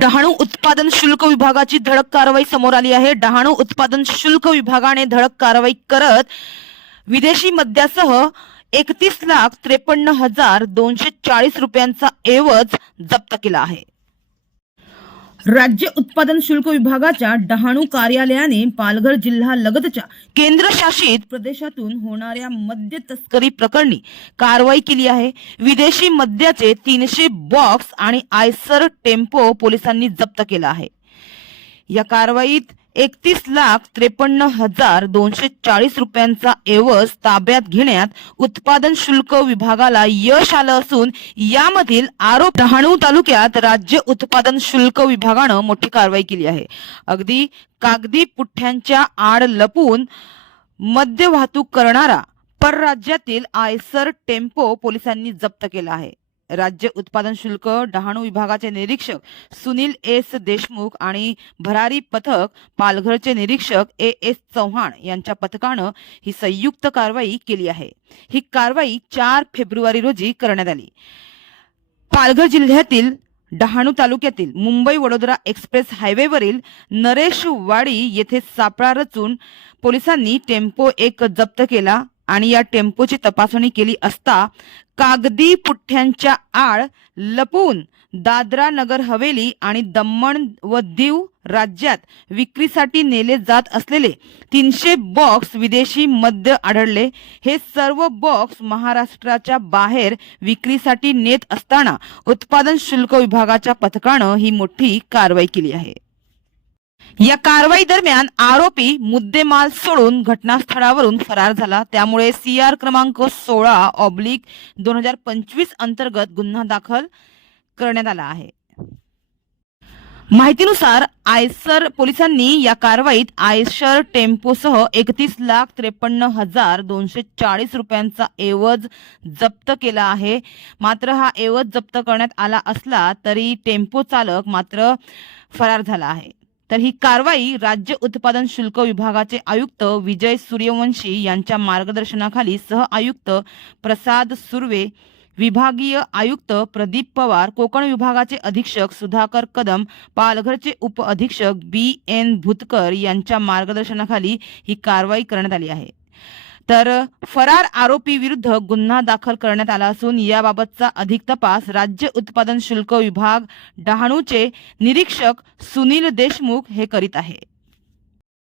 डहाणू उत्पादन शुल्क विभागाची धडक कारवाई समोर आली आहे. डहाणू उत्पादन शुल्क विभागाने धडक कारवाई करत विदेशी मद्यासह एकतीस लाख त्रेपन्न हजार दोनशे चाळीस रुपयांचा एवज जप्त केला आहे. राज्य उत्पादन शुल्क विभागाच्या डहाणू कार्यालयाने पालघर जिल्हा लगतच्या केंद्रशासित प्रदेशातून होणाऱ्या मद्य तस्करी प्रकरणी कारवाई केली आहे. विदेशी मद्याचे तीनशे बॉक्स आणि आयसर टेम्पो पोलिसांनी जप्त केला आहे. या कारवाईत एकतीस लाख त्रेपन्न हजार दोनशे चाळीस रुपयांचा एवज ताब्यात घेण्यात उत्पादन शुल्क विभागाला यश आलं असून यामधील आरोप डहाणू तालुक्यात राज्य उत्पादन शुल्क विभागानं मोठी कारवाई केली आहे. अगदी कागदी पुठ्ठ्यांच्या आड लपून मद्य वाहतूक करणारा परराज्यातील आयसर टेम्पो पोलिसांनी जप्त केला आहे. राज्य उत्पादन शुल्क डहाणू विभागाचे निरीक्षक सुनील एस देशमुख आणि भरारी पथक पालघरचे निरीक्षक ए एस चव्हाण यांच्या पथकानं ही संयुक्त कारवाई केली आहे. ही कारवाई चार फेब्रुवारी रोजी करण्यात आली. पालघर जिल्ह्यातील डहाणू तालुक्यातील मुंबई वडोदरा एक्सप्रेस हायवेवरील नरेशवाडी येथे सापळा रचून पोलिसांनी टेम्पो एक जप्त केला आणि या टेम्पोची तपासणी केली असता कागदी पुठ्ठ्यांच्या आळ लपवून दादरा नगर हवेली आणि दमण व दीव राज्यात विक्रीसाठी नेले जात असलेले तीनशे बॉक्स विदेशी मद्य आढळले. हे सर्व बॉक्स महाराष्ट्राच्या बाहेर विक्रीसाठी नेत असताना उत्पादन शुल्क विभागाच्या पथकानं ही मोठी कारवाई केली आहे. या कारवाई दरम्यान आरोपी मुद्देमाल सोडून घटनास्थळावरून फरार झाला. त्यामुळे सी आर क्रमांक सोळा ऑब्लिक दोन हजार पंचवीस अंतर्गत गुन्हा दाखल करण्यात आला आहे. माहितीनुसार आयसर पोलिसांनी या कारवाईत आयशर टेम्पोसह एकतीस लाख त्रेपन्न हजार दोनशे चाळीस रुपयांचा एवज जप्त केला आहे. मात्र हा एवज जप्त करण्यात आला असला तरी टेम्पो चालक मात्र फरार झाला आहे. तर ही कारवाई राज्य उत्पादन शुल्क विभागाचे आयुक्त विजय सूर्यवंशी यांच्या मार्गदर्शनाखाली सह आयुक्त प्रसाद सुर्वे विभागीय आयुक्त प्रदीप पवार कोकण विभागाचे अधीक्षक सुधाकर कदम पालघरचे उप अधीक्षक बी एन भुतकर यांच्या मार्गदर्शनाखाली ही कारवाई करण्यात आली आहे. तर फरार आरोपी विरुद्ध गुन्हा दाखल करण्यात आला असून याबाबतचा अधिक तपास राज्य उत्पादन शुल्क विभाग डहाणूचे निरीक्षक सुनील देशमुख हे करीत आहे.